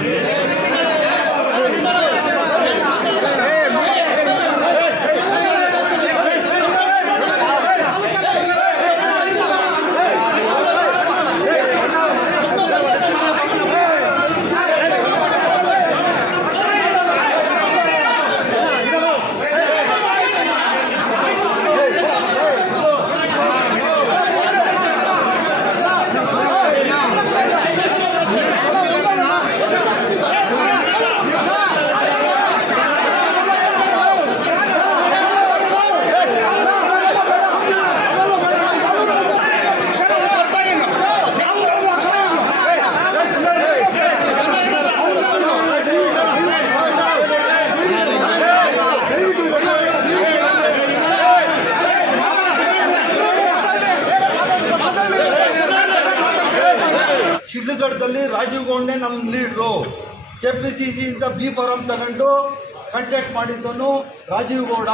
Amen. ಶಿಡ್ಲಘಟ್ಟದಲ್ಲಿ Rajeev ಗೌಂಡೆ ನಮ್ಮ ಲೀಡ್ರು. K P C ಸಿಯಿಂದ ಬಿ ಫಾರಂ ತಗೊಂಡು ಕಂಟೆಸ್ಟ್ ಮಾಡಿದ್ದನು ರಾಜೀವ್ ಗೌಡ.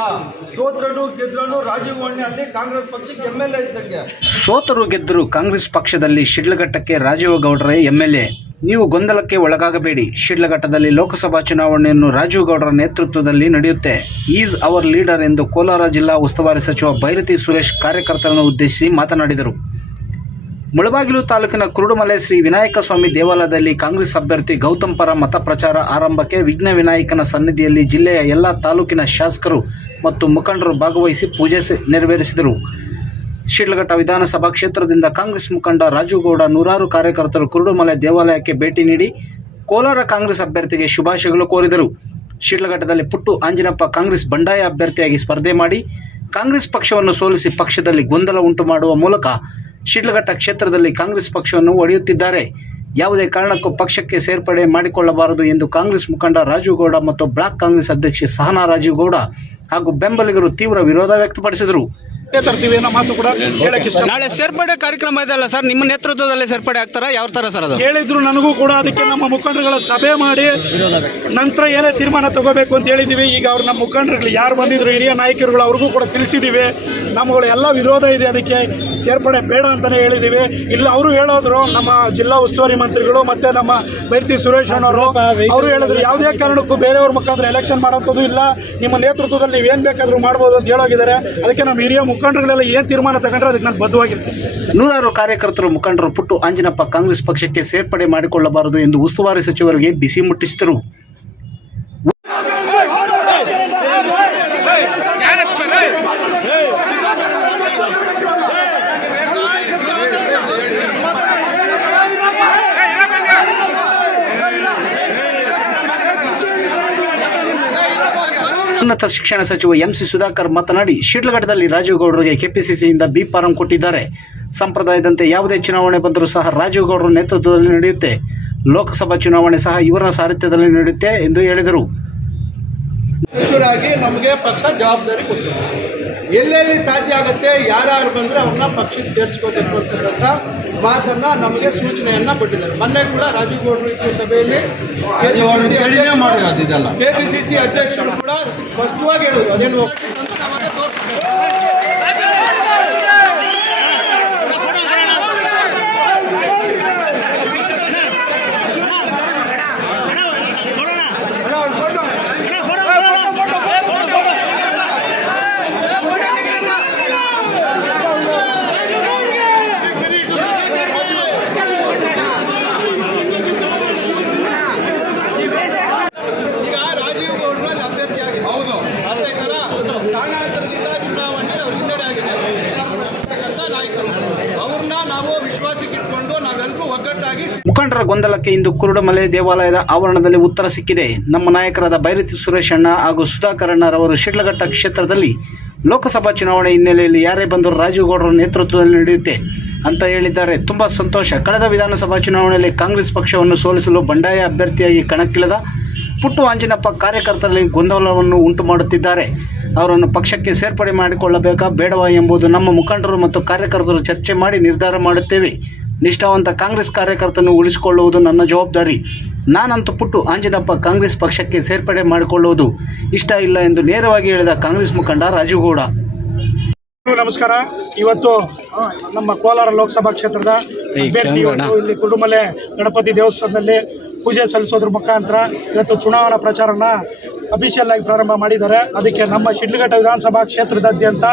ಸೋತ್ರನು ಗೆದ್ರನು ರಾಜೀವ್ ಗೌಂಡೆ, ಅಲ್ಲಿ ಕಾಂಗ್ರೆಸ್ ಪಕ್ಷಕ್ಕೆ ಎಂ ಎಲ್ ಎ ಇದ್ದಂಗೆ ಸೋತರು ಗೆದ್ದರು ಕಾಂಗ್ರೆಸ್ ಪಕ್ಷದಲ್ಲಿ ಶಿಡ್ಲಘಟ್ಟಕ್ಕೆ ರಾಜೀವ್ ಗೌಡರೇ ಎ ನೀವು ಗೊಂದಲಕ್ಕೆ ಒಳಗಾಗಬೇಡಿ. ಶಿಡ್ಲಘಟ್ಟದಲ್ಲಿ ಲೋಕಸಭಾ ಚುನಾವಣೆಯನ್ನು ರಾಜೀವ್ ಗೌಡರ ನೇತೃತ್ವದಲ್ಲಿ ನಡೆಯುತ್ತೆ. ಈಸ್ ಅವರ್ ಲೀಡರ್ ಎಂದು ಕೋಲಾರ ಜಿಲ್ಲಾ ಉಸ್ತುವಾರಿ ಸಚಿವ ಭೈರತಿ ಸುರೇಶ್ ಕಾರ್ಯಕರ್ತರನ್ನು ಉದ್ದೇಶಿಸಿ ಮಾತನಾಡಿದರು. ಮುಳಬಾಗಿಲು ತಾಲೂಕಿನ ಕುರುಡುಮಲೆ ಶ್ರೀ ವಿನಾಯಕ ಸ್ವಾಮಿ ದೇವಾಲಯದಲ್ಲಿ ಕಾಂಗ್ರೆಸ್ ಅಭ್ಯರ್ಥಿ ಗೌತಮ್ ಪರ ಮತ ಪ್ರಚಾರ ಆರಂಭಕ್ಕೆ ವಿಘ್ನ ವಿನಾಯಕನ ಸನ್ನಿಧಿಯಲ್ಲಿ ಜಿಲ್ಲೆಯ ಎಲ್ಲ ತಾಲೂಕಿನ ಶಾಸಕರು ಮತ್ತು ಮುಖಂಡರು ಭಾಗವಹಿಸಿ ಪೂಜೆ ನೆರವೇರಿಸಿದರು. ಶಿಡ್ಲಘಟ್ಟ ವಿಧಾನಸಭಾ ಕ್ಷೇತ್ರದಿಂದ ಕಾಂಗ್ರೆಸ್ ಮುಖಂಡ ರಾಜುಗೌಡ ನೂರಾರು ಕಾರ್ಯಕರ್ತರು ಕುರುಡುಮಲೆ ದೇವಾಲಯಕ್ಕೆ ಭೇಟಿ ನೀಡಿ ಕೋಲಾರ ಕಾಂಗ್ರೆಸ್ ಅಭ್ಯರ್ಥಿಗೆ ಶುಭಾಶಯಗಳು ಕೋರಿದರು. ಶಿಡ್ಲಘಟ್ಟದಲ್ಲಿ ಪುಟ್ಟು ಆಂಜಿನಪ್ಪ ಕಾಂಗ್ರೆಸ್ ಬಂಡಾಯ ಅಭ್ಯರ್ಥಿಯಾಗಿ ಸ್ಪರ್ಧೆ ಮಾಡಿ ಕಾಂಗ್ರೆಸ್ ಪಕ್ಷವನ್ನು ಸೋಲಿಸಿ ಪಕ್ಷದಲ್ಲಿ ಗೊಂದಲ ಉಂಟು ಮಾಡುವ ಮೂಲಕ ಶಿಡ್ಲಘಟ್ಟ ಕ್ಷೇತ್ರದಲ್ಲಿ ಕಾಂಗ್ರೆಸ್ ಪಕ್ಷವನ್ನು ಒಡೆಯುತ್ತಿದ್ದಾರೆ. ಯಾವುದೇ ಕಾರಣಕ್ಕೂ ಪಕ್ಷಕ್ಕೆ ಸೇರ್ಪಡೆ ಮಾಡಿಕೊಳ್ಳಬಾರದು ಎಂದು ಕಾಂಗ್ರೆಸ್ ಮುಖಂಡ ರಾಜೀವ್ ಗೌಡ ಮತ್ತು ಬ್ಲಾಕ್ ಕಾಂಗ್ರೆಸ್ ಅಧ್ಯಕ್ಷೆ ಸಹನಾ ರಾಜೀವ್ ಗೌಡ ಹಾಗೂ ಬೆಂಬಲಿಗರು ತೀವ್ರ ವಿರೋಧ ವ್ಯಕ್ತಪಡಿಸಿದರು. ತರ್ತೀವಿ ಅನ್ನೋ ಮಾತು ಕೂಡ? ಹೇಳಕ್ ಇಷ್ಟ? ನಾಳೆ ಸೇರ್ಪಡೆ ಕಾರ್ಯಕ್ರಮ ಇದೆಯಲ್ಲ ಸರ್ ನಿಮ್ಮ ನೇತೃತ್ವದಲ್ಲಿ ಸೇರ್ಪಡೆ ಆಗ್ತಾರ? ಯಾವ ತರ ಸರ್ ಅದು? ಹೇಳಿದ್ರು ನನಗೂ ಕೂಡ ಅದಕ್ಕೆ ನಮ್ಮ ಮುಖಂಡರುಗಳ ಸಭೆ ಮಾಡಿ ನಂತರ ಏನೇ ತೀರ್ಮಾನ ತಗೋಬೇಕು ಅಂತ ಹೇಳಿದೀವಿ. ಈಗ ಅವ್ರ ನಮ್ಮ ಮುಖಂಡರುಗಳು ಯಾರು ಬಂದಿದ್ರು ಹಿರಿಯ ನಾಯಕರುಗಳು ಅವ್ರಿಗೂ ಕೂಡ ತಿಳಿಸಿದ್ದೀವಿ ನಮ್ಮಗಳು ಎಲ್ಲ ವಿರೋಧ ಇದೆ ಅದಕ್ಕೆ ಸೇರ್ಪಡೆ ಬೇಡ ಅಂತಲೇ ಹೇಳಿದ್ದೀವಿ ಇಲ್ಲ ಅವರು ಹೇಳೋದ್ರು ನಮ್ಮ ಜಿಲ್ಲಾ ಉಸ್ತುವಾರಿ ಮಂತ್ರಿಗಳು ಮತ್ತೆ ನಮ್ಮ ಬೈರ್ತಿ ಸುರೇಶ್ ಅಣ್ಣವರು ಅವರು ಹೇಳಿದ್ರು ಯಾವುದೇ ಕಾರಣಕ್ಕೂ ಬೇರೆಯವ್ರ ಮುಖಾಂತರ ಎಲೆಕ್ಷನ್ ಮಾಡೋಂಥದ್ದು ಇಲ್ಲ. ನಿಮ್ಮ ನೇತೃತ್ವದಲ್ಲಿ ನೀವು ಏನು ಬೇಕಾದರೂ ಮಾಡ್ಬೋದು ಅಂತ ಹೇಳೋಗಿದ್ದಾರೆ. ಅದಕ್ಕೆ ನಮ್ಮ ಹಿರಿಯ ಮುಖಂಡರುಗಳೆಲ್ಲ ಏನು ತೀರ್ಮಾನ ತಗೊಂಡ್ರೆ ಅದಕ್ಕೆ ನಾನು ಬದ್ಧವಾಗಿರ್ತೀನಿ ನೂರಾರು ಕಾರ್ಯಕರ್ತರು ಮುಖಂಡರು ಪುಟ್ಟು ಆಂಜಿನಪ್ಪ ಕಾಂಗ್ರೆಸ್ ಪಕ್ಷಕ್ಕೆ ಸೇರ್ಪಡೆ ಮಾಡಿಕೊಳ್ಳಬಾರದು ಎಂದು ಉಸ್ತುವಾರಿ ಸಚಿವರಿಗೆ ಬಿಸಿ ಮುಟ್ಟಿಸಿದರು. ಉನ್ನತ ಶಿಕ್ಷಣ ಸಚಿವ ಎಂ ಸಿ ಸುಧಾಕರ್ ಮಾತನಾಡಿ, ಶಿಡ್ಲಘಟ್ಟದಲ್ಲಿ ರಾಜೀವಗೌಡರಿಗೆ ಕೆಪಿಸಿಸಿಯಿಂದ ಬಿ ಫಾರಂ ಕೊಟ್ಟಿದ್ದಾರೆ. ಸಂಪ್ರದಾಯದಂತೆ ಯಾವುದೇ ಚುನಾವಣೆ ಬಂದರೂ ಸಹ ರಾಜೀವಗೌಡರ ನೇತೃತ್ವದಲ್ಲಿ ನಡೆಯುತ್ತೆ. ಲೋಕಸಭಾ ಚುನಾವಣೆ ಸಹ ಇವರ ಸಾರಥ್ಯದಲ್ಲಿ ನಡೆಯುತ್ತೆ ಎಂದು ಹೇಳಿದರು. ಸಚಿವರಾಗಿ ನಮಗೆ ಪಕ್ಷ ಜವಾಬ್ದಾರಿ ಕೊಟ್ಟಿದೆ ಎಲ್ಲೆಲ್ಲಿ ಸಾಧ್ಯ ಆಗುತ್ತೆ ಯಾರ್ಯಾರು ಬಂದರೆ ಅವ್ರನ್ನ ಪಕ್ಷಕ್ಕೆ ಸೇರಿಸ್ಕೋಬೇಕು ಅಂತಕ್ಕಂಥ ಮಾತನ್ನ ನಮಗೆ ಸೂಚನೆಯನ್ನ ಕೊಟ್ಟಿದ್ದಾರೆ. ಮೊನ್ನೆ ಕೂಡ ರಾಜೀವ್ ಗೌಡರು ಇದ್ದ ಸಭೆಯಲ್ಲಿ. ಕೆ ಪಿ ಸಿ ಸಿ ಅಧ್ಯಕ್ಷರು ಕೂಡ ಸ್ಪಷ್ಟವಾಗಿ ಹೇಳಿದ್ರು. ಅದೇನು ಈಗ ರಾಜೀವ್ ಗೌಡರು ಅಲ್ಲಿ ಅಭ್ಯರ್ಥಿ ಆಗಿದೆ ಹೌದು ಅರ್ಥಾಯ್ತಲ್ಲ ಕಾರಣಾಂತರದಿಂದ ಚುನಾವಣೆ ಅವ್ರು ಹಿನ್ನಡೆ ಆಗಿದೆ ಅಂತಕ್ಕಂಥ ನಾಯಕರು ಅವ್ರನ್ನ ನಾವು ವಿಶ್ವಾಸಕ್ಕೆ ಇಟ್ಕೊಂಡು ನಾವೆಲ್ಲರೂ ಒಗ್ಗಟ್ಟಾಗಿ ಮುಖಂಡರ ಗೊಂದಲಕ್ಕೆ ಇಂದು ಕುರುಡಮಲೆ ದೇವಾಲಯದ ಆವರಣದಲ್ಲಿ ಉತ್ತರ ಸಿಕ್ಕಿದೆ. ನಮ್ಮ ನಾಯಕರಾದ ಬೈರತಿ ಸುರೇಶ್ ಅಣ್ಣ ಹಾಗೂ ಸುಧಾಕರ್ ಅಣ್ಣರವರು ಶಿಡ್ಲಘಟ್ಟ ಕ್ಷೇತ್ರದಲ್ಲಿ ಲೋಕಸಭಾ ಚುನಾವಣೆ ಹಿನ್ನೆಲೆಯಲ್ಲಿ ಯಾರೇ ಬಂದರೂ ರಾಜೀವ್ಗೌಡರ ನೇತೃತ್ವದಲ್ಲಿ ನಡೆಯುತ್ತೆ ಅಂತ ಹೇಳಿದ್ದಾರೆ. ತುಂಬ ಸಂತೋಷ. ಕಳೆದ ವಿಧಾನಸಭಾ ಚುನಾವಣೆಯಲ್ಲಿ ಕಾಂಗ್ರೆಸ್ ಪಕ್ಷವನ್ನು ಸೋಲಿಸಲು ಬಂಡಾಯ ಅಭ್ಯರ್ಥಿಯಾಗಿ ಕಣಕ್ಕಿಳಿದ ಪುಟ್ಟು ಆಂಜಿನಪ್ಪ ಕಾರ್ಯಕರ್ತರಲ್ಲಿ ಗೊಂದಲವನ್ನು ಉಂಟು ಮಾಡುತ್ತಿದ್ದಾರೆ. ಅವರನ್ನು ಪಕ್ಷಕ್ಕೆ ಸೇರ್ಪಡೆ ಮಾಡಿಕೊಳ್ಳಬೇಕಾ ಬೇಡವಾ ಎಂಬುದು ನಮ್ಮ ಮುಖಂಡರು ಮತ್ತು ಕಾರ್ಯಕರ್ತರು ಚರ್ಚೆ ಮಾಡಿ ನಿರ್ಧಾರ ಮಾಡುತ್ತೇವೆ. ನಿಷ್ಠಾವಂತ ಕಾಂಗ್ರೆಸ್ ಕಾರ್ಯಕರ್ತನ್ನು ಉಳಿಸಿಕೊಳ್ಳುವುದು ನನ್ನ ಜವಾಬ್ದಾರಿ. ನಾನಂತೂ ಪುಟ್ಟು ಆಂಜನಪ್ಪ ಕಾಂಗ್ರೆಸ್ ಪಕ್ಷಕ್ಕೆ ಸೇರ್ಪಡೆ ಮಾಡಿಕೊಳ್ಳುವುದು ಇಷ್ಟ ಇಲ್ಲ ಎಂದು ನೇರವಾಗಿ ಹೇಳಿದ ಕಾಂಗ್ರೆಸ್ ಮುಖಂಡ ರಾಜುಗೌಡ. ಗೌಡ ನಮಸ್ಕಾರ. ಇವತ್ತು ನಮ್ಮ ಕೋಲಾರ ಲೋಕಸಭಾ ಕ್ಷೇತ್ರದ ಇಲ್ಲಿ ಕುಡುಮಲೆ ಗಣಪತಿ ದೇವಸ್ಥಾನದಲ್ಲಿ ಪೂಜೆ ಸಲ್ಲಿಸೋದ್ರ ಮುಖಾಂತರ ಇವತ್ತು ಚುನಾವಣಾ ಪ್ರಚಾರನ ಅಫಿಷಿಯಲ್ ಆಗಿ ಪ್ರಾರಂಭ ಮಾಡಿದ್ದಾರೆ. ಅದಕ್ಕೆ ನಮ್ಮ ಶಿಡ್ಲಘಟ್ಟ ವಿಧಾನಸಭಾ ಕ್ಷೇತ್ರದಾದ್ಯಂತ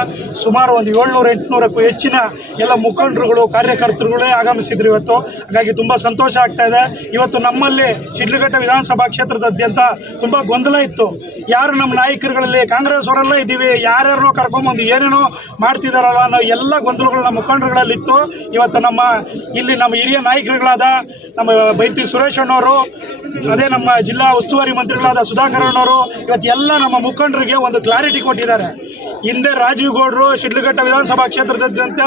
ಸುಮಾರು ಒಂದು ಏಳ್ನೂರ, ಎಂಟುನೂರಕ್ಕೂ ಹೆಚ್ಚಿನ ಎಲ್ಲ ಮುಖಂಡರುಗಳು, ಕಾರ್ಯಕರ್ತರುಗಳೇ ಆಗಮಿಸಿದ್ರು ಇವತ್ತು. ಹಾಗಾಗಿ ತುಂಬ ಸಂತೋಷ ಆಗ್ತಾ ಇದೆ. ಇವತ್ತು ನಮ್ಮಲ್ಲಿ ಶಿಡ್ಲಘಟ್ಟ ವಿಧಾನಸಭಾ ಕ್ಷೇತ್ರದಾದ್ಯಂತ ತುಂಬ ಗೊಂದಲ ಇತ್ತು. ಯಾರು ನಮ್ಮ ನಾಯಕರುಗಳಲ್ಲಿ ಕಾಂಗ್ರೆಸ್ ಅವರೆಲ್ಲ ಇದ್ದೀವಿ, ಯಾರ್ಯಾರನ್ನೋ ಕರ್ಕೊಂಬಂದು ಏನೇನೋ ಮಾಡ್ತಿದಾರಲ್ಲ ಅನ್ನೋ ಎಲ್ಲ ಗೊಂದಲಗಳು ನಮ್ಮ ಮುಖಂಡರುಗಳಲ್ಲಿತ್ತು ಇವತ್ತು ನಮ್ಮ ಇಲ್ಲಿ ನಮ್ಮ ಹಿರಿಯ ನಾಯಕರುಗಳಾದ ನಮ್ಮ ಬೈತಿ ಸುರೇಶ್ ಅಣ್ಣವರು ಅದೇ ನಮ್ಮ ಜಿಲ್ಲಾ ಉಸ್ತುವಾರಿ ಮಂತ್ರಿಗಳಾದ ಸುಧಾಕರ್ ಅಣ್ಣವರು ಇವತ್ತು ಎಲ್ಲ ನಮ್ಮ ಮುಖಂಡರಿಗೆ ಒಂದು ಕ್ಲಾರಿಟಿ ಕೊಟ್ಟಿದ್ದಾರೆ. ಹಿಂದೆ ರಾಜೀವ್ ಗೌಡ್ರು ಶಿಡ್ಲಘಟ್ಟ ವಿಧಾನಸಭಾ ಕ್ಷೇತ್ರದಾದ್ಯಂತ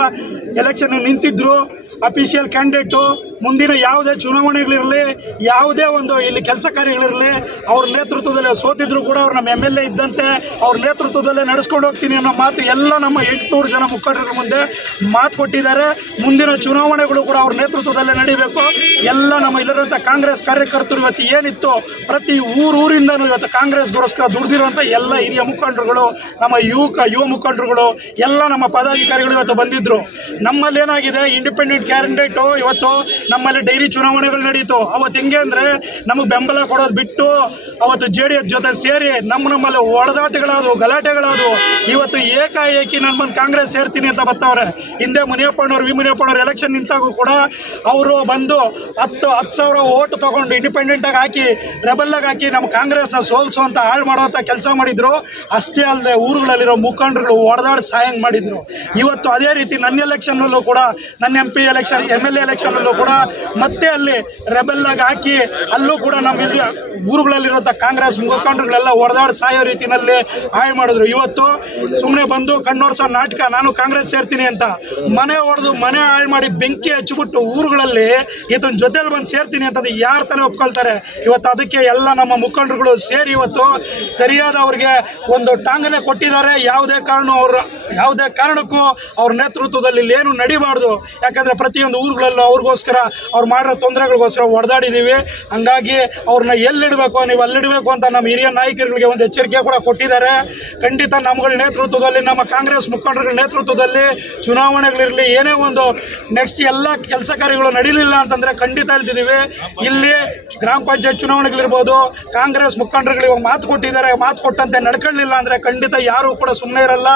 ಎಲೆಕ್ಷನ್ ನಿಂತಿದ್ರು ಅಫಿಷಿಯಲ್ ಕ್ಯಾಂಡಿಡೇಟು ಮುಂದಿನ ಯಾವುದೇ ಚುನಾವಣೆಗಳಿರಲಿ, ಯಾವುದೇ ಒಂದು ಇಲ್ಲಿ ಕೆಲಸ ಕಾರ್ಯಗಳಿರಲಿ, ಅವ್ರ ನೇತೃತ್ವದಲ್ಲಿ ಸೋತಿದ್ರು ಕೂಡ ಅವ್ರು ನಮ್ಮ ಎಂ ಎಲ್ ಎ ಇದ್ದಂತೆ, ಅವ್ರ ನೇತೃತ್ವದಲ್ಲೇ ನಡೆಸ್ಕೊಂಡು ಹೋಗ್ತೀನಿ ಅನ್ನೋ ಮಾತು ಎಲ್ಲ ನಮ್ಮ ಎಂಟುನೂರು ಜನ ಮುಖಂಡರ ಮುಂದೆ ಮಾತು ಕೊಟ್ಟಿದ್ದಾರೆ. ಮುಂದಿನ ಚುನಾವಣೆಗಳು ಕೂಡ ಅವ್ರ ನೇತೃತ್ವದಲ್ಲೇ ನಡೀಬೇಕು. ಎಲ್ಲ ನಮ್ಮ ಇಲ್ಲಿರುವಂಥ ಕಾಂಗ್ರೆಸ್ ಕಾರ್ಯಕರ್ತರು ಇವತ್ತು ಏನಿತ್ತು ಪ್ರತಿ ಊರೂರಿಂದನೂ ಇವತ್ತು ಕಾಂಗ್ರೆಸ್ಗೋಸ್ಕರ ದುಡ್ದಿರುವಂಥ ಎಲ್ಲ ಹಿರಿಯ ಮುಖಂಡರುಗಳು, ನಮ್ಮ ಯುವಕ ಯುವ ಮುಖಂಡರುಗಳು, ಎಲ್ಲ ನಮ್ಮ ಪದಾಧಿಕಾರಿಗಳು ಇವತ್ತು ಬಂದಿದ್ರು. ನಮ್ಮಲ್ಲಿ ಏನಾಗಿದೆ ಇಂಡಿಪೆಂಡೆಂಟ್ ಕ್ಯಾಂಡಿಡೇಟು ಇವತ್ತು ನಮ್ಮಲ್ಲಿ ಡೈರಿ ಚುನಾವಣೆಗಳು ನಡೀತು. ಅವತ್ತು ಹೆಂಗೆ ಅಂದರೆ ನಮಗೆ ಬೆಂಬಲ ಕೊಡೋದು ಬಿಟ್ಟು ಅವತ್ತು ಜೆ ಡಿ ಎಸ್ ಜೊತೆ ಸೇರಿ ನಮ್ಮ ನಮ್ಮಲ್ಲಿ ಹೊಡೆದಾಟಗಳಾದವು ಗಲಾಟೆಗಳಾದವು. ಇವತ್ತು ಏಕಾಏಕಿ ನಾನು ಬಂದು ಕಾಂಗ್ರೆಸ್ ಸೇರ್ತೀನಿ ಅಂತ ಬರ್ತಾವ್ರೆ ಹಿಂದೆ ಮುನಿಯಪ್ಪನವ್ರು, ವಿ ಮುನಿಯಪ್ಪಣ್ಣವ್ರು ಎಲೆಕ್ಷನ್ ನಿಂತಾಗೂ ಕೂಡ ಅವರು ಬಂದು ಹತ್ತು ಹತ್ತು ಸಾವಿರ ಓಟ್ ತೊಗೊಂಡು ಇಂಡಿಪೆಂಡೆಂಟಾಗಿ ಹಾಕಿ ರೆಬಲ್ಲಾಗಿ ಹಾಕಿ ನಮ್ಮ ಕಾಂಗ್ರೆಸ್ನ ಸೋಲ್ಸುವಂತ ಹಾಳು ಅಂತ ಕೆಲಸ ಮಾಡಿದ್ರು. ಅಷ್ಟೇ ಅಲ್ಲದೆ ಊರುಗಳಲ್ಲಿರೋ ಮುಖಂಡರುಗಳು ಹೊಡೆದಾಡಿ ಸಹಾಯ ಮಾಡಿದ್ರು. ಇವತ್ತು ಅದೇ ರೀತಿ ನನ್ನ ಎಲೆಕ್ಷನ್ನಲ್ಲೂ ಕೂಡ, ನನ್ನ M P election M L A ಎಲೆಕ್ಷನಲ್ಲೂ ಕೂಡ ಮತ್ತೆ ಅಲ್ಲಿ ರೆಬೆಲ್ಲಾಗಿ ಹಾಕಿ ಅಲ್ಲೂ ಕೂಡ ನಮ್ಮ ಇಲ್ಲಿ ಊರುಗಳಲ್ಲಿರುವಂಥ ಕಾಂಗ್ರೆಸ್ ಮುಖಂಡರುಗಳೆಲ್ಲ ಹೊಡೆದಾಡಿ ಸಾಯೋ ರೀತಿಯಲ್ಲಿ ಹಾಳು ಮಾಡಿದ್ರು. ಇವತ್ತು ಸುಮ್ಮನೆ ಬಂದು ಕಣ್ಣೋರ್ಸ ನಾಟಕ, ನಾನು ಕಾಂಗ್ರೆಸ್ ಸೇರ್ತೀನಿ ಅಂತ ಮನೆ ಹೊಡೆದು ಮನೆ ಹಾಳು ಮಾಡಿ ಬೆಂಕಿ ಹಚ್ಚಿಬಿಟ್ಟು ಊರುಗಳಲ್ಲಿ ಇದನ್ನ ಜೊತೆಲಿ ಬಂದು ಸೇರ್ತೀನಿ ಅಂತಂದು ಯಾರು ತಾನೇ ಒಪ್ಕೊಳ್ತಾರೆ? ಇವತ್ತು ಅದಕ್ಕೆ ಎಲ್ಲ ನಮ್ಮ ಮುಖಂಡರುಗಳು ಸೇರಿ ಇವತ್ತು ಸರಿಯಾದ ಅವ್ರಿಗೆ ಒಂದು ಟಾಂಗನೆ ಕೊಟ್ಟಿದ್ದಾರೆ. ಯಾವುದೇ ಕಾರಣ ಅವರ ಯಾವುದೇ ಕಾರಣಕ್ಕೂ ಅವ್ರ ನೇತೃತ್ವದಲ್ಲಿ ಇಲ್ಲಿ ಏನು ನಡಿಬಾರ್ದು. ಯಾಕಂದರೆ ಪ್ರತಿಯೊಂದು ಊರುಗಳಲ್ಲೂ ಅವ್ರಿಗೋಸ್ಕರ ಅವ್ರು ಮಾಡಿರೋ ತೊಂದರೆಗಳಿಗೋಸ್ಕರ ಹೊಡೆದಾಡಿದ್ದೀವಿ ಹಂಗಾಗಿ ಅವ್ರನ್ನ ಎಲ್ಲಿಡಬೇಕು, ನೀವು ಅಲ್ಲಿಡಬೇಕು ಅಂತ ನಮ್ಮ ಹಿರಿಯ ನಾಯಕರುಗಳಿಗೆ ಒಂದು ಎಚ್ಚರಿಕೆ ಕೂಡ ಕೊಟ್ಟಿದ್ದಾರೆ. ಖಂಡಿತ ನಮ್ಗಳ ನೇತೃತ್ವದಲ್ಲಿ, ನಮ್ಮ ಕಾಂಗ್ರೆಸ್ ಮುಖಂಡರುಗಳ ನೇತೃತ್ವದಲ್ಲಿ ಚುನಾವಣೆಗಳಿರಲಿ, ಏನೇ ಒಂದು ನೆಕ್ಸ್ಟ್ ಎಲ್ಲ ಕೆಲಸ ಕಾರ್ಯಗಳು ನಡೀಲಿಲ್ಲ ಅಂತಂದರೆ ಖಂಡಿತ ಹೇಳ್ತಿದ್ದೀವಿ ಇಲ್ಲಿ ಗ್ರಾಮ ಪಂಚಾಯತ್ ಚುನಾವಣೆಗಳಿರ್ಬೋದು, ಕಾಂಗ್ರೆಸ್ ಮುಖಂಡರುಗಳಿಗೆ ಮಾತು ಕೊಟ್ಟಿದ್ದಾರೆ. ಮಾತು ಕೊಟ್ಟಂತೆ ನಡ್ಕೊಳ್ಳಿಲ್ಲ ಅಂದರೆ ಖಂಡಿತ ಯಾರೂ ಕೂಡ ಸುಮ್ಮನೆ ಇರಲ್ಲ.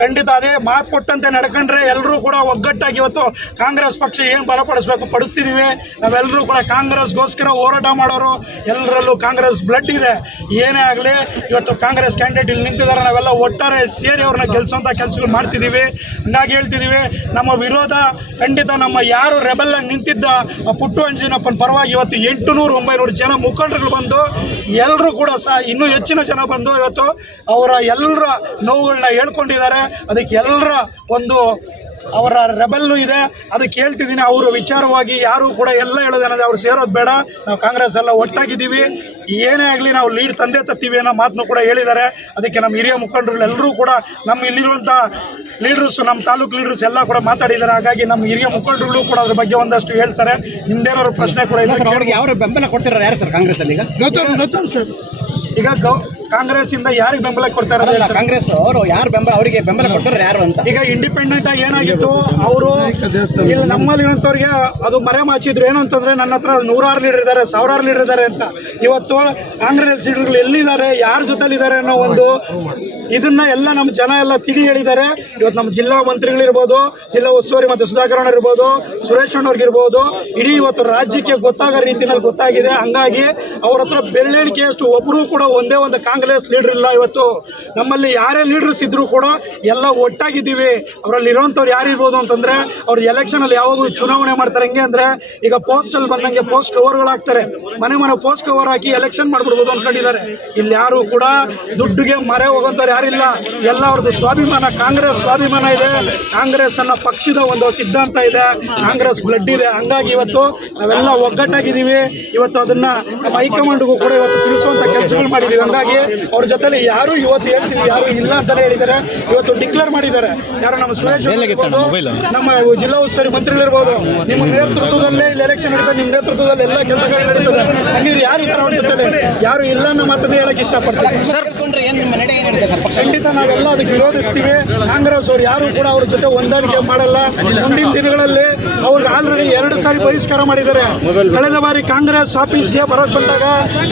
ಖಂಡಿತ ಅದೇ ಮಾತು ಕೊಟ್ಟಂತೆ ನಡ್ಕೊಂಡ್ರೆ ಎಲ್ಲರೂ ಕೂಡ ಒಗ್ಗಟ್ಟಾಗಿ ಇವತ್ತು ಕಾಂಗ್ರೆಸ್ ಪಕ್ಷ ಏನು ಬಲಪಡಿಸ್ಬೇಕು ಪಡಿಸ್ತಿದ್ದೀವಿ ನಾವೆಲ್ಲರೂ ಕೂಡ ಕಾಂಗ್ರೆಸ್ಗೋಸ್ಕರ ಹೋರಾಟ ಮಾಡೋರು. ಎಲ್ಲರಲ್ಲೂ ಕಾಂಗ್ರೆಸ್ ಬ್ಲಡ್ ಇದೆ. ಏನೇ ಆಗಲಿ, ಇವತ್ತು ಕಾಂಗ್ರೆಸ್ ಕ್ಯಾಂಡಿಡೇಟ್ ಇಲ್ಲಿ ನಿಂತಿದ್ದಾರೆ. ನಾವೆಲ್ಲ ಒಟ್ಟಾರೆ ಸೇರಿ ಅವ್ರನ್ನ ಗೆಲ್ಸೋಂಥ ಕೆಲಸಗಳು ಮಾಡ್ತಿದ್ದೀವಿ ಹಂಗಾಗಿ ಹೇಳ್ತಿದ್ದೀವಿ ನಮ್ಮ ವಿರೋಧ ಖಂಡಿತ ನಮ್ಮ ಯಾರು ರೆಬೆಲ್ಲಾಗಿ ನಿಂತಿದ್ದ ಆ ಪುಟ್ಟು ಅಂಜಿನಪ್ಪನ ಪರವಾಗಿ ಇವತ್ತು ಎಂಟು ನೂರು ಒಂಬೈನೂರು ಜನ ಮುಖಂಡರುಗಳು ಬಂದು ಎಲ್ಲರೂ ಕೂಡ ಸಹ ಇನ್ನೂ ಹೆಚ್ಚಿನ ಜನ ಬಂದು ಇವತ್ತು ಅವರ ಎಲ್ಲರ ನೋವುಗಳನ್ನ ಹೇಳ್ಕೊಂಡಿದ್ದಾರೆ. ಅದಕ್ಕೆ ಎಲ್ಲರ ಒಂದು ಅವರ ರೆಬಲ್ಲು ಇದೆ. ಅದಕ್ಕೆ ಹೇಳ್ತಿದ್ದೀನಿ ಅವರು ವಿಚಾರವಾಗಿ ಯಾರು ಕೂಡ ಎಲ್ಲ ಹೇಳೋದೇನಂದ್ರೆ ಅವ್ರು ಸೇರೋದು ಬೇಡ. ನಾವು ಕಾಂಗ್ರೆಸ್ ಎಲ್ಲ ಒಟ್ಟಾಗಿದ್ದೀವಿ. ಏನೇ ಆಗಲಿ ನಾವು ಲೀಡ್ ತಂದೆ ತತ್ತೀವಿ ಅನ್ನೋ ಮಾತನ್ನು ಕೂಡ ಹೇಳಿದ್ದಾರೆ. ಅದಕ್ಕೆ ನಮ್ಮ ಹಿರಿಯ ಮುಖಂಡರುಗಳೆಲ್ಲರೂ ಕೂಡ ನಮ್ಮ ಇಲ್ಲಿರುವಂಥ ಲೀಡರ್ಸ್ ನಮ್ಮ ತಾಲೂಕು ಲೀಡರ್ಸ್ ಎಲ್ಲ ಕೂಡ ಮಾತಾಡಿದ್ದಾರೆ. ಹಾಗಾಗಿ ನಮ್ಮ ಹಿರಿಯ ಮುಖಂಡರುಗಳು ಕೂಡ ಅದ್ರ ಬಗ್ಗೆ ಒಂದಷ್ಟು ಹೇಳ್ತಾರೆ. ನಿಮ್ದೇನಾದ್ರು ಪ್ರಶ್ನೆ ಕೂಡ ಇದೆ ಸರ್ ಅವ್ರಿಗೆ ಯಾವ ಬೆಂಬಲ ಕೊಡ್ತಿರೋ ಯಾರು ಸರ್ ಕಾಂಗ್ರೆಸ್ ಅಲ್ಲಿ ಈಗ ಈಗ ಕಾಂಗ್ರೆಸ್ ಇಂದ ಯಾರಿಗೆ ಬೆಂಬಲ ಕೊಡ್ತಾರೆ ಕಾಂಗ್ರೆಸ್ ಅವರು ಯಾರು ಬೆಂಬಲ ಅವರಿಗೆ ಬೆಂಬಲ ಕೊಡ್ತಾರೆ ಯಾರು ಅಂತ. ಈಗ ಇಂಡಿಪೆಂಡೆಂಟ್ ಆಗಿ ಏನಾಗಿತ್ತು? ಅವರು ಇಲ್ಲಿ ನಮ್ಮಲ್ಲಿರುವಂಥವ್ರಿಗೆ ಅದು ಮರೆ ಮಾಚಿದ್ರು. ಏನು ಅಂತಂದ್ರೆ ನನ್ನ ಹತ್ರ ನೂರಾರು ಲೀಡರ್ ಇದ್ದಾರೆ ಸಾವಿರಾರು ಲೀಡರ್ ಇದ್ದಾರೆ ಅಂತ. ಇವತ್ತು ಕಾಂಗ್ರೆಸ್ ಲೀಡರ್ಗಳು ಎಲ್ಲಿದ್ದಾರೆ ಯಾರ ಜೊತೆಲಿದ್ದಾರೆ ಅನ್ನೋ ಒಂದು ಇದನ್ನ ಎಲ್ಲ ನಮ್ಮ ಜನ ಎಲ್ಲ ತಿಳಿ ಹೇಳಿದ್ದಾರೆ. ಇವತ್ತು ನಮ್ಮ ಜಿಲ್ಲಾ ಮಂತ್ರಿಗಳಿರ್ಬೋದು, ಜಿಲ್ಲಾ ಉಸ್ತುವಾರಿ ಮತ್ತು ಸುಧಾಕರಣ ಇರ್ಬೋದು, ಸುರೇಶ್ ಅಣ್ಣವ್ರಿಗಿರ್ಬೋದು ಇಡೀ ಇವತ್ತು ರಾಜ್ಯಕ್ಕೆ ಗೊತ್ತಾಗೋ ರೀತಿಯಲ್ಲಿ ಗೊತ್ತಾಗಿದೆ. ಹಂಗಾಗಿ ಅವ್ರ ಹತ್ರ ಬೆರಳೆಣಿಕೆಯಷ್ಟು ಒಬ್ಬರು ಕೂಡ ಒಂದೇ ಒಂದು ಕಾಂಗ್ರೆಸ್ ಲೀಡರ್ ಇಲ್ಲ ಇವತ್ತು. ನಮ್ಮಲ್ಲಿ ಯಾರೇ ಲೀಡರ್ಸ್ ಇದ್ರು ಕೂಡ ಎಲ್ಲ ಒಟ್ಟಾಗಿದ್ದೀವಿ. ಅವರಲ್ಲಿ ಇರೋಂಥವ್ರು ಯಾರಿರ್ಬೋದು ಅಂತಂದ್ರೆ, ಅವ್ರು ಎಲೆಕ್ಷನಲ್ಲಿ ಯಾವಾಗ ಚುನಾವಣೆ ಮಾಡ್ತಾರೆ. ಹೆಂಗೆ ಅಂದ್ರೆ, ಈಗ ಪೋಸ್ಟಲ್ಲಿ ಬಂದಂಗೆ ಪೋಸ್ಟ್ ಕವರ್ಗಳು ಹಾಕ್ತಾರೆ. ಮನೆ ಮನೆ ಪೋಸ್ಟ್ ಕವರ್ ಹಾಕಿ ಎಲೆಕ್ಷನ್ ಮಾಡ್ಬಿಡ್ಬೋದು ಅಂದ್ಕೊಂಡಿದ್ದಾರೆ. ಇಲ್ಲಿ ಯಾರು ಕೂಡ ದುಡ್ಡಿಗೆ ಮರೆ ಹೋಗೋಂಥವ್ರು ಯಾರಿಲ್ಲ ಎಲ್ಲ ಅವ್ರದ್ದು ಸ್ವಾಭಿಮಾನ ಕಾಂಗ್ರೆಸ್ ಸ್ವಾಭಿಮಾನ ಇದೆ. ಕಾಂಗ್ರೆಸ್ ಅನ್ನೋ ಪಕ್ಷದ ಒಂದು ಸಿದ್ಧಾಂತ ಇದೆ. ಕಾಂಗ್ರೆಸ್ ಬ್ಲಡ್ ಇದೆ. ಹಂಗಾಗಿ ಇವತ್ತು ನಾವೆಲ್ಲ ಒಗ್ಗಟ್ಟಾಗಿದ್ದೀವಿ. ಇವತ್ತು ಅದನ್ನ ನಮ್ಮ ಹೈಕಮಾಂಡ್ಗೂ ಕೂಡ ಇವತ್ತು ತಿಳಿಸುವಂತ ಕೆಲಸಗಳು ಮಾಡಿದ್ದೀವಿ. ಹಂಗಾಗಿ ಅವ್ರ ಜೊತೆಲಿ ಯಾರು ಇವತ್ತು ಹೇಳ್ತೀವಿ ಯಾರು ಇಲ್ಲ ಅಂತಾನೆ ಹೇಳಿದ್ದಾರೆ ಇವತ್ತು ಡಿಕ್ಲೇರ್ ಮಾಡಿದ್ದಾರೆ. ಯಾರು ನಮ್ಮ ಸುರೇಶ್ ನಮ್ಮ ಜಿಲ್ಲಾ ಉಸ್ತುವಾರಿ ಮಂತ್ರಿಗಳಿರ್ಬೋದು. ನಿಮ್ಮ ನೇತೃತ್ವದಲ್ಲೇ ಇಲ್ಲಿ ಎಲೆಕ್ಷನ್ ನಡೀತದೆ ನಿಮ್ಮ ನೇತೃತ್ವದಲ್ಲಿ ಎಲ್ಲ ಕೆಲಸಗಳು ನಡೀತದೆ. ಹಂಗಿದ್ರೆ ಯಾರು ಇದ್ದಾರೆ ಅವ್ರ ಜೊತೆಲಿ? ಯಾರು ಇಲ್ಲ ಅನ್ನೋ ಮಾತನ್ನ ಹೇಳಕ್ ಇಷ್ಟಪಡ್ತೀನಿ. ಖಂಡಿತ ನಾವೆಲ್ಲ ಅದಕ್ಕೆ ವಿರೋಧಿಸ್ತೀವಿ. ಕಾಂಗ್ರೆಸ್ ಅವ್ರು ಯಾರು ಕೂಡ ಅವ್ರ ಜೊತೆ ಹೊಂದಾಣಿಕೆ ಮಾಡಲ್ಲ. ಮುಂದಿನ ದಿನಗಳಲ್ಲಿ ಅವ್ರಿಗೆ ಆಲ್ರೆಡಿ ಎರಡು ಸಾರಿ ಬಹಿಷ್ಕಾರ ಮಾಡಿದ್ದಾರೆ. ಕಳೆದ ಬಾರಿ ಕಾಂಗ್ರೆಸ್ ಆಫೀಸ್ಗೆ ಬರೋಕ್ ಬಂದಾಗ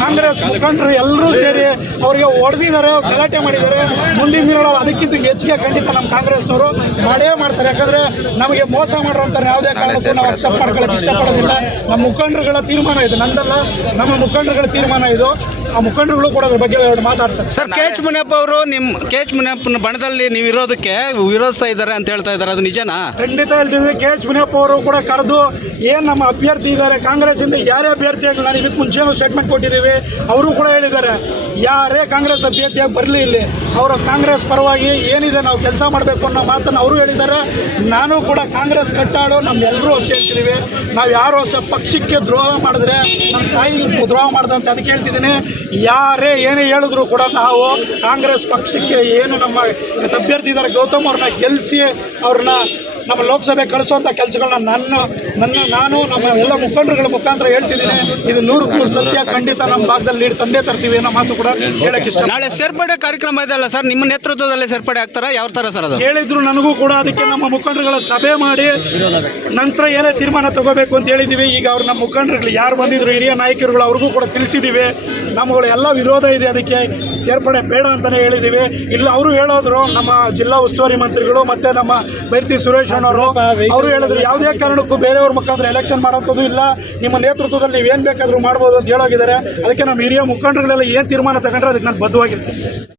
ಕಾಂಗ್ರೆಸ್ ಮುಖಂಡರು ಎಲ್ಲರೂ ಸೇರಿ ಅವರಿಗೆ ಹೊಡೆದಿದ್ದಾರೆ, ಗಲಾಟೆ ಮಾಡಿದ್ದಾರೆ. ಮುಂದಿನ ದಿನಗಳು ಅದಕ್ಕಿಂತ ಹೆಚ್ಚಿಗೆ ಖಂಡಿತ ನಮ್ಮ ಕಾಂಗ್ರೆಸ್ನವರು ಮಾಡೇ ಮಾಡ್ತಾರೆ. ಯಾಕಂದ್ರೆ ನಮಗೆ ಮೋಸ ಮಾಡಿರೋಂಥ ಯಾವುದೇ ಕಾರಣಕ್ಕೂ ನಾವು ಅಕ್ಸೆಪ್ಟ್ ಮಾಡ್ಕೊಳ್ಳೋಕೆ ಇಷ್ಟಪಡೋದಿಲ್ಲ. ನಮ್ಮ ಮುಖಂಡರುಗಳ ತೀರ್ಮಾನ ಇದು. ನಂದಲ್ಲ, ನಮ್ಮ ಮುಖಂಡರುಗಳ ತೀರ್ಮಾನ ಇದು. ಆ ಮುಖಂಡರುಗಳು ಕೂಡ ಅದ್ರ ಬಗ್ಗೆ ಎರಡು ಮಾತಾಡ್ತಾರೆ. ಸರ್ ಕೆ ಎಚ್ ಮುನಿಯಪ್ಪ ಅವರು ನಿಮ್ಮ ಕೆ ಎಚ್ ಮುನಿಯಪ್ಪನ ಬಣದಲ್ಲಿ ನೀವು ಇರೋದಕ್ಕೆ ವಿರೋಧಿಸ್ತಾ ಇದ್ದಾರೆ ಅಂತ ಹೇಳ್ತಾ ಇದ್ದಾರೆ ಅದು ನಿಜನಾ? ಖಂಡಿತ ಹೇಳ್ತಿದ್ರೆ ಕೆ ಎಚ್ ಮುನಿಯಪ್ಪ ಅವರು ಕೂಡ ಕರೆದು ಏನು ನಮ್ಮ ಅಭ್ಯರ್ಥಿ ಇದ್ದಾರೆ ಕಾಂಗ್ರೆಸ್ ಇಂದ ಯಾರೇ ಅಭ್ಯರ್ಥಿ ಆಗಲಿ ನಾನು ಇದಕ್ಕೆ ಮುಂಚೆನೂ ಸ್ಟೇಟ್ಮೆಂಟ್ ಕೊಟ್ಟಿದ್ದೀವಿ ಅವರು ಕೂಡ ಹೇಳಿದ್ದಾರೆ. ಯಾರೇ ಕಾಂಗ್ರೆಸ್ ಅಭ್ಯರ್ಥಿಯಾಗಿ ಬರಲಿ ಇಲ್ಲಿ ಅವರು ಕಾಂಗ್ರೆಸ್ ಪರವಾಗಿ ಏನಿದೆ ನಾವು ಕೆಲಸ ಮಾಡಬೇಕು ಅನ್ನೋ ಮಾತನ್ನು ಅವರು ಹೇಳಿದ್ದಾರೆ. ನಾನು ಕೂಡ ಕಾಂಗ್ರೆಸ್ ಕಟ್ಟಾಡು ನಮ್ಮೆಲ್ಲರೂ ಅಷ್ಟೇ ಹೇಳ್ತಿದ್ದೀವಿ. ನಾವು ಯಾರು ಹೊಸ ಪಕ್ಷಕ್ಕೆ ದ್ರೋಹ ಮಾಡಿದ್ರೆ ನಮ್ಮ ತಾಯಿ ದ್ರೋಹ ಮಾಡ್ದಂತ ಅದಕ್ಕೆ ಹೇಳ್ತಿದ್ದೀನಿ. ಯಾರೇ ಏನೇ ಹೇಳಿದ್ರು ಕೂಡ ನಾವು ಕಾಂಗ್ರೆಸ್ ಪಕ್ಷಕ್ಕೆ ಏನು ನಮ್ಮ ಅಭ್ಯರ್ಥಿ ಇದ್ದಾರೆ ಗೌತಮ್ ಅವ್ರನ್ನ ಗೆಲ್ಲಿಸಿ ಅವ್ರನ್ನ ನಮ್ಮ ಲೋಕಸಭೆ ಕಳಿಸುವಂಥ ಕೆಲಸಗಳನ್ನ ನನ್ನ ನನ್ನ ನಾನು ನಮ್ಮ ಎಲ್ಲ ಮುಖಂಡರುಗಳ ಮುಖಾಂತರ ಹೇಳ್ತಿದ್ದೀನಿ. ಇದು ನೂರು ನೂರು ಸತ್ಯ ಖಂಡಿತ ನಮ್ಮ ಭಾಗದಲ್ಲಿ ನೀಡಿ ತಂದೆ ತರ್ತೀವಿ ಅನ್ನೋ ಮಾತು ಕೂಡ ಹೇಳಕ್ಕೆ ಇಷ್ಟ. ನಾಳೆ ಸೇರ್ಪಡೆ ಕಾರ್ಯಕ್ರಮ ಇದೆಯಲ್ಲ ಸರ್ ನಿಮ್ಮ ನೇತೃತ್ವದಲ್ಲಿ ಸೇರ್ಪಡೆ ಆಗ್ತಾರ? ಯಾವ ಥರ ಸರ್ ಅದು? ಹೇಳಿದ್ರು ನನಗೂ ಕೂಡ ಅದಕ್ಕೆ ನಮ್ಮ ಮುಖಂಡರುಗಳ ಸಭೆ ಮಾಡಿ ನಂತರ ಏನೇ ತೀರ್ಮಾನ ತಗೋಬೇಕು ಅಂತ ಹೇಳಿದ್ದೀವಿ ಈಗ ಅವ್ರು ನಮ್ಮ ಮುಖಂಡರುಗಳು ಯಾರು ಬಂದಿದ್ರು ಹಿರಿಯ ನಾಯಕರುಗಳು ಅವ್ರಿಗೂ ಕೂಡ ತಿಳಿಸಿದ್ದೀವಿ ನಮ್ಮಗಳು ಎಲ್ಲ ವಿರೋಧ ಇದೆ ಅದಕ್ಕೆ ಸೇರ್ಪಡೆ ಬೇಡ ಅಂತಲೇ ಹೇಳಿದ್ದೀವಿ ಇಲ್ಲ ಅವರು ಹೇಳೋದ್ರು ನಮ್ಮ ಜಿಲ್ಲಾ ಉಸ್ತುವಾರಿ ಮಂತ್ರಿಗಳು ಮತ್ತು ನಮ್ಮ ಬೈರ್ತಿ ಸುರೇಶ್ ಅಣ್ಣವರು ಅವರು ಹೇಳಿದ್ರು ಯಾವುದೇ ಕಾರಣಕ್ಕೂ ಬೇರೆಯವ್ರ ಮುಖಾಂತರ ಎಲೆಕ್ಷನ್ ಮಾಡೋಂಥದ್ದು ಇಲ್ಲ. ನಿಮ್ಮ ನೇತೃತ್ವದಲ್ಲಿ ನೀವು ಏನು ಬೇಕಾದರೂ ಮಾಡ್ಬೋದು ಅಂತ ಹೇಳೋಗಿದ್ದಾರೆ. ಅದಕ್ಕೆ ನಮ್ಮ ಹಿರಿಯ ಮುಖಂಡರುಗಳೆಲ್ಲ ಏನು ತೀರ್ಮಾನ ತಗೊಂಡ್ರೆ ಅದಕ್ಕೆ ನಾನು ಬದ್ಧವಾಗಿರ್ತೀನಿ.